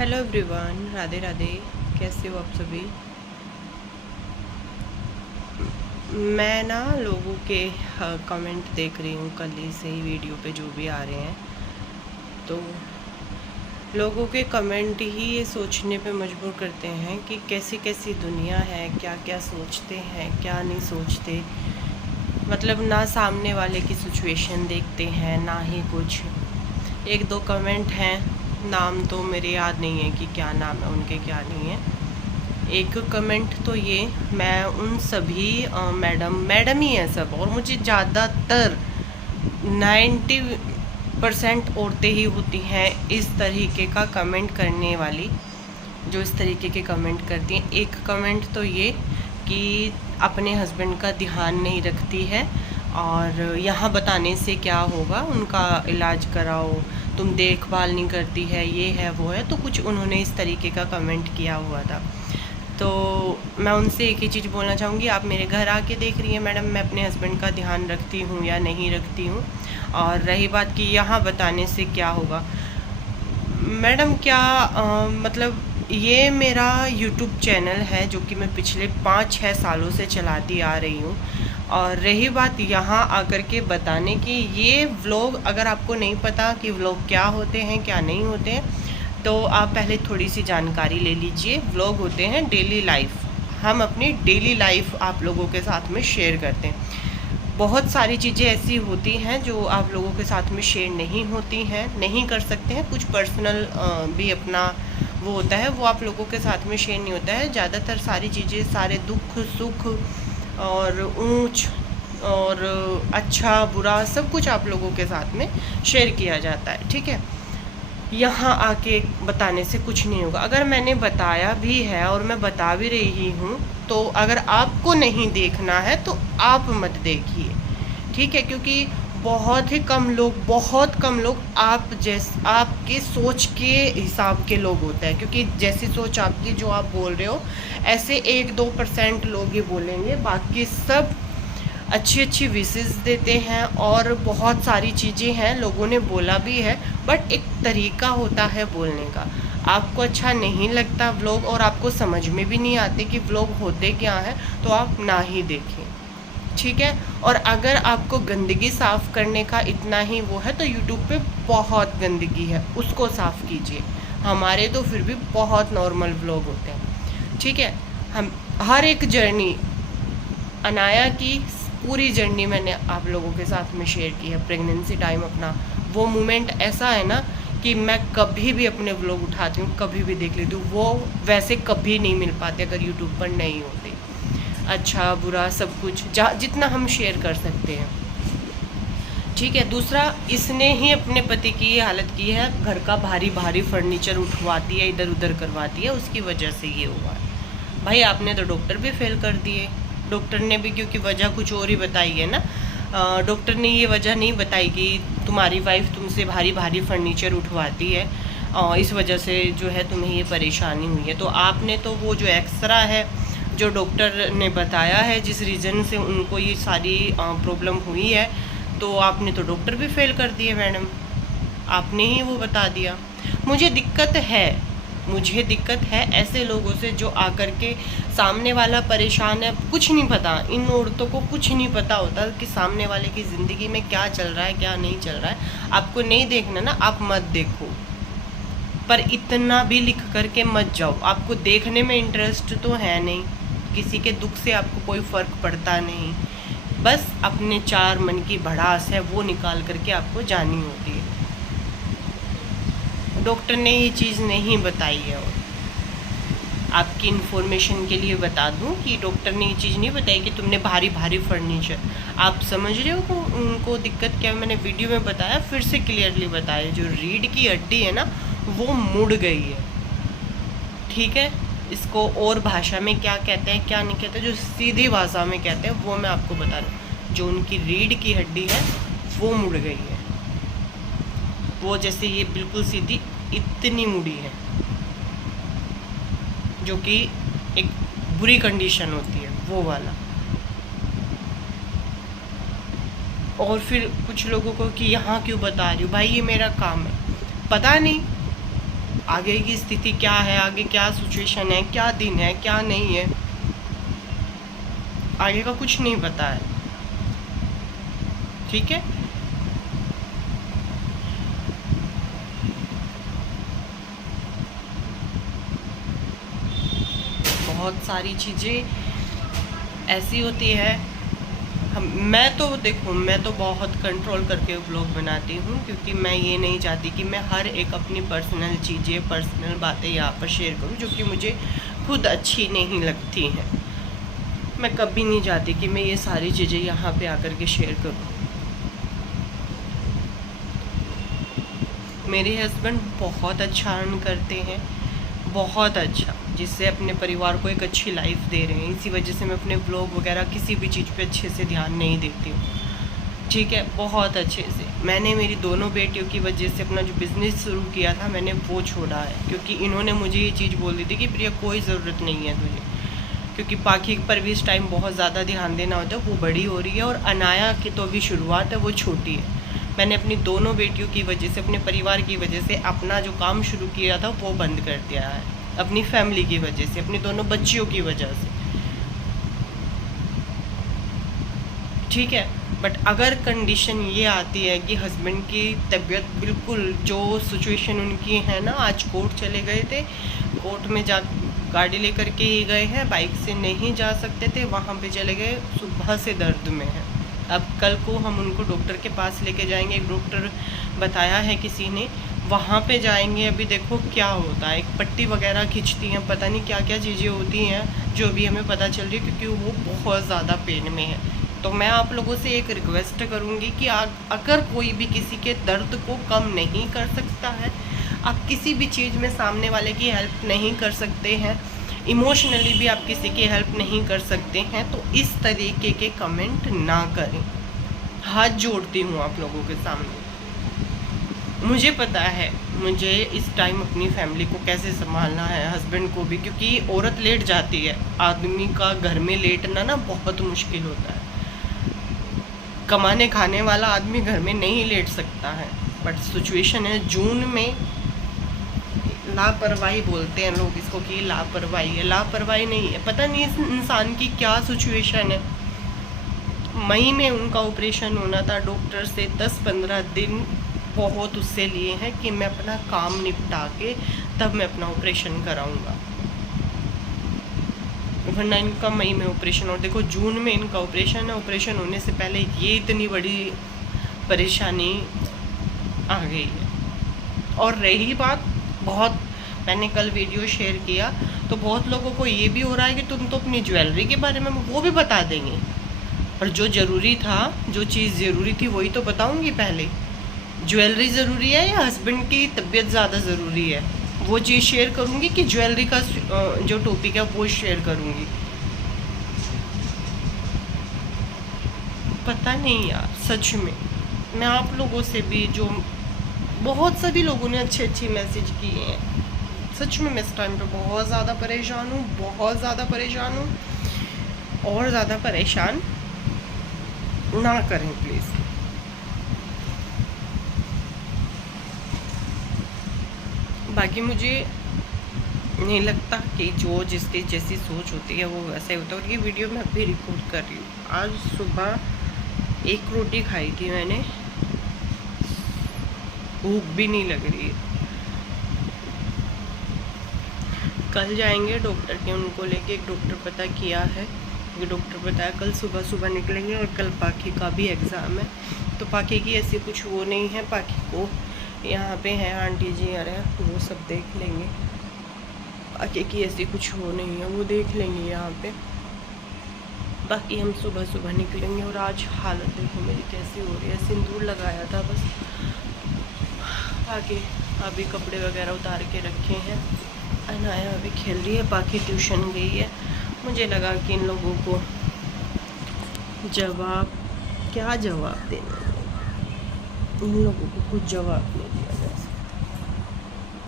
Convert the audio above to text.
Hello everyone, Radhe Radhe. कैसे हो आप सभी? मैं ना लोगों के कमेंट देख रही हूँ कल ही से ही वीडियो पे जो भी आ रहे हैं, तो लोगों के कमेंट ही ये सोचने पे मजबूर करते हैं कि कैसी कैसी दुनिया है, क्या क्या सोचते हैं, क्या नहीं सोचते। मतलब ना सामने वाले की सिचुएशन देखते हैं ना ही कुछ। एक दो कमेंट हैं, नाम तो मेरे याद नहीं है कि क्या नाम है उनके, क्या नहीं है। एक कमेंट तो ये, मैं उन सभी मैडम ही हैं सब, और मुझे ज़्यादातर 90% औरतें ही होती हैं इस तरीके का कमेंट करने वाली, जो इस तरीके के कमेंट करती हैं। एक कमेंट तो ये कि अपने हस्बैंड का ध्यान नहीं रखती है और यहाँ बताने से क्या होगा, उनका इलाज कराओ, तुम देखभाल नहीं करती है, ये है वो है। तो कुछ उन्होंने इस तरीके का कमेंट किया हुआ था। तो मैं उनसे एक ही चीज़ बोलना चाहूँगी, आप मेरे घर आके देख रही हैं मैडम, मैं अपने हस्बैंड का ध्यान रखती हूँ या नहीं रखती हूँ। और रही बात कि यहाँ बताने से क्या होगा, मैडम क्या मतलब ये मेरा यूट्यूब चैनल है जो कि मैं पिछले 5-6 सालों से चलाती आ रही हूँ। और रही बात यहाँ आकर के बताने की, ये व्लॉग अगर आपको नहीं पता कि व्लॉग क्या होते हैं क्या नहीं होते हैं, तो आप पहले थोड़ी सी जानकारी ले लीजिए। व्लॉग होते हैं डेली लाइफ, हम अपनी डेली लाइफ आप लोगों के साथ में शेयर करते हैं। बहुत सारी चीज़ें ऐसी होती हैं जो आप लोगों के साथ में शेयर नहीं होती हैं, नहीं कर सकते हैं। कुछ पर्सनल भी अपना वो होता है, वो आप लोगों के साथ में शेयर नहीं होता है। ज़्यादातर सारी चीज़ें, सारे दुख सुख और ऊंच और अच्छा बुरा सब कुछ आप लोगों के साथ में शेयर किया जाता है, ठीक है। यहाँ आके बताने से कुछ नहीं होगा। अगर मैंने बताया भी है और मैं बता भी रही हूँ, तो अगर आपको नहीं देखना है तो आप मत देखिए, ठीक है। क्योंकि बहुत कम लोग आपके सोच के हिसाब के लोग होते हैं। क्योंकि जैसी सोच आपकी, जो आप बोल रहे हो, ऐसे 1-2% लोग ही बोलेंगे, बाकी सब अच्छी अच्छी विशेस देते हैं। और बहुत सारी चीज़ें हैं, लोगों ने बोला भी है, बट एक तरीका होता है बोलने का। आपको अच्छा नहीं लगता व्लॉग और आपको समझ में भी नहीं आते कि व्लॉग होते क्या है, तो आप ना ही देखें, ठीक है। और अगर आपको गंदगी साफ़ करने का इतना ही वो है, तो यूट्यूब पे बहुत गंदगी है, उसको साफ़ कीजिए। हमारे तो फिर भी बहुत नॉर्मल व्लॉग होते हैं, ठीक है। हम हर एक जर्नी, अनाया की पूरी जर्नी मैंने आप लोगों के साथ में शेयर की है। प्रेगनेंसी टाइम अपना वो मोमेंट ऐसा है ना कि मैं कभी भी अपने व्लॉग उठाती हूँ, कभी भी देख लेती हूँ। वो वैसे कभी नहीं मिल पाते अगर यूट्यूब पर नहीं होते। अच्छा बुरा सब कुछ जितना हम शेयर कर सकते हैं, ठीक है। दूसरा, इसने ही अपने पति की ये हालत की है, घर का भारी भारी फर्नीचर उठवाती है, इधर उधर करवाती है, उसकी वजह से ये हुआ है। भाई आपने तो डॉक्टर भी फेल कर दिए। डॉक्टर ने भी, क्योंकि वजह कुछ और ही बताई है ना, डॉक्टर ने ये वजह नहीं बताई कि तुम्हारी वाइफ तुमसे भारी भारी फर्नीचर उठवाती है और इस वजह से जो है तुम्हें ये परेशानी हुई है। तो आपने तो वो जो एक्सरा है, जो डॉक्टर ने बताया है, जिस रीज़न से उनको ये सारी प्रॉब्लम हुई है, तो आपने तो डॉक्टर भी फेल कर दिए मैडम, आपने ही वो बता दिया। मुझे दिक्कत है ऐसे लोगों से जो आकर के, सामने वाला परेशान है, कुछ नहीं पता, इन औरतों को कुछ नहीं पता होता कि सामने वाले की ज़िंदगी में क्या चल रहा है क्या नहीं चल रहा है। आपको नहीं देखना ना, आप मत देखो, पर इतना भी लिख करके मत जाओ। आपको देखने में इंटरेस्ट तो है नहीं, किसी के दुख से आपको कोई फ़र्क पड़ता नहीं, बस अपने चार मन की भड़ास है वो निकाल करके आपको जानी होती है। डॉक्टर ने ये चीज़ नहीं बताई है। और आपकी इन्फॉर्मेशन के लिए बता दूं कि डॉक्टर ने ये चीज़ नहीं बताई कि तुमने भारी भारी फर्नीचर, आप समझ रहे हो उनको दिक्कत क्या है। मैंने वीडियो में बताया, फिर से क्लियरली बताया, जो रीढ़ की हड्डी है ना वो मुड़ गई है, ठीक है। इसको और भाषा में क्या कहते हैं क्या नहीं कहते, जो सीधी भाषा में कहते हैं वो मैं आपको बता रहा हूँ। जो उनकी रीढ़ की हड्डी है वो मुड़ गई है, वो जैसे ये बिल्कुल सीधी इतनी मुड़ी है, जो कि एक बुरी कंडीशन होती है वो वाला। और फिर कुछ लोगों को कि यहाँ क्यों बता रही हूँ, भाई ये मेरा काम है, पता नहीं आगे की स्थिति क्या है, आगे क्या सिचुएशन है, क्या दिन है, क्या नहीं है, आगे का कुछ नहीं पता है। ठीक है, बहुत सारी चीज़ें ऐसी होती है। मैं तो देखो, मैं तो बहुत कंट्रोल करके व्लॉग बनाती हूँ, क्योंकि मैं ये नहीं चाहती कि मैं हर एक अपनी पर्सनल चीज़ें, पर्सनल बातें यहाँ पर शेयर करूँ जो कि मुझे खुद अच्छी नहीं लगती हैं। मैं कभी नहीं चाहती कि मैं ये सारी चीज़ें यहाँ पे आकर के शेयर करूँ। मेरे हस्बैंड बहुत अच्छा अर्न करते हैं, बहुत अच्छा, जिससे अपने परिवार को एक अच्छी लाइफ दे रहे हैं। इसी वजह से मैं अपने ब्लॉग वगैरह किसी भी चीज़ पे अच्छे से ध्यान नहीं देती हूँ। ठीक है, बहुत अच्छे से। मैंने मेरी दोनों बेटियों की वजह से अपना जो बिज़नेस शुरू किया था, मैंने वो छोड़ा है, क्योंकि इन्होंने मुझे ये चीज़ बोल दी थी कि प्रिया कोई ज़रूरत नहीं है तुझे, क्योंकि पाखी पर भी इस टाइम बहुत ज़्यादा ध्यान देना होता है, वो बड़ी हो रही है, और अनाया की तो अभी शुरुआत है, वो छोटी है। मैंने अपनी दोनों बेटियों की वजह से, अपने परिवार की वजह से अपना जो काम शुरू किया था वो बंद कर दिया है, अपनी फैमिली की वजह से, अपनी दोनों बच्चियों की वजह से। ठीक है, बट अगर कंडीशन ये आती है कि हस्बैंड की तबीयत बिल्कुल, जो सिचुएशन उनकी है ना, आज कोर्ट चले गए थे, कोर्ट में जा गाड़ी लेकर के ही गए हैं, बाइक से नहीं जा सकते थे, वहाँ पे चले गए, सुबह से दर्द में है। अब कल को हम उनको डॉक्टर के पास लेके जाएंगे, एक डॉक्टर बताया है किसी ने, वहाँ पे जाएंगे। अभी देखो क्या होता है, एक पट्टी वगैरह खींचती हैं, पता नहीं क्या क्या चीज़ें होती हैं जो अभी हमें पता चल रही है, क्योंकि वो बहुत ज़्यादा पेन में है। तो मैं आप लोगों से एक रिक्वेस्ट करूँगी कि अगर कोई भी किसी के दर्द को कम नहीं कर सकता है, आप किसी भी चीज़ में सामने वाले की हेल्प नहीं कर सकते हैं, इमोशनली भी आप किसी की हेल्प नहीं कर सकते हैं, तो इस तरीके के कमेंट ना करें। हाथ जोड़ती हूँ आप लोगों के सामने। मुझे पता है मुझे इस टाइम अपनी फैमिली को कैसे संभालना है, हस्बैंड को भी, क्योंकि औरत लेट जाती है, आदमी का घर में लेटना ना बहुत मुश्किल होता है। कमाने खाने वाला आदमी घर में नहीं लेट सकता है, बट सिचुएशन है जून में, लापरवाही बोलते हैं लोग इसको कि लापरवाही है, लापरवाही नहीं है, पता नहीं इस इंसान की क्या सिचुएशन है। मई में उनका ऑपरेशन होना था, डॉक्टर से 10-15 दिन बहुत उससे लिए हैं कि मैं अपना काम निपटा के तब मैं अपना ऑपरेशन कराऊंगा, वरना इनका मई में ऑपरेशन, और देखो जून में इनका ऑपरेशन है। ऑपरेशन होने से पहले ये इतनी बड़ी परेशानी आ गई है। और रही बात, बहुत मैंने कल वीडियो शेयर किया तो बहुत लोगों को ये भी हो रहा है कि तुम तो अपनी ज्वेलरी के बारे में, वो भी बता देंगे, और जो ज़रूरी था, जो चीज़ ज़रूरी थी वही तो बताऊंगी पहले। ज्वेलरी ज़रूरी है या हस्बैंड की तबीयत ज़्यादा ज़रूरी है, वो चीज़ शेयर करूँगी कि ज्वेलरी का जो टॉपिक है वो शेयर करूँगी। पता नहीं यार, सच में मैं आप लोगों से भी, जो बहुत सभी लोगों ने अच्छे अच्छे मैसेज किए हैं, सच में मैं इस टाइम पे बहुत ज़्यादा परेशान हूँ, बहुत ज़्यादा परेशान हूँ, और ज़्यादा परेशान ना करें प्लीज़। बाकी मुझे नहीं लगता कि जो जिसकी जैसी सोच होती है वो वैसे होता है। और ये वीडियो मैं अभी रिकॉर्ड कर रही हूँ, आज सुबह एक रोटी खाई थी मैंने, भूख भी नहीं लग रही है। कल जाएंगे डॉक्टर के, उनको लेके, एक डॉक्टर पता किया है, क्योंकि डॉक्टर बताया कल सुबह सुबह निकलेंगे, और कल पाखी का भी एग्ज़ाम है। तो पाखी की ऐसी कुछ वो नहीं है, पाखी को यहाँ पे है आंटी जी आ रहे हैं, वो सब देख लेंगे, पाखी की ऐसी कुछ वो नहीं है, वो देख लेंगे यहाँ पे। बाकी हम सुबह सुबह निकलेंगे। और आज हालत देखो मेरी कैसी हो रही है, सिंदूर लगाया था बस, आगे अभी कपड़े वगैरह उतार के रखे हैं। अनाया अभी खेल रही है, बाकी ट्यूशन गई है। मुझे लगा कि इन लोगों को जवाब, क्या जवाब देना, इन लोगों को कुछ जवाब नहीं।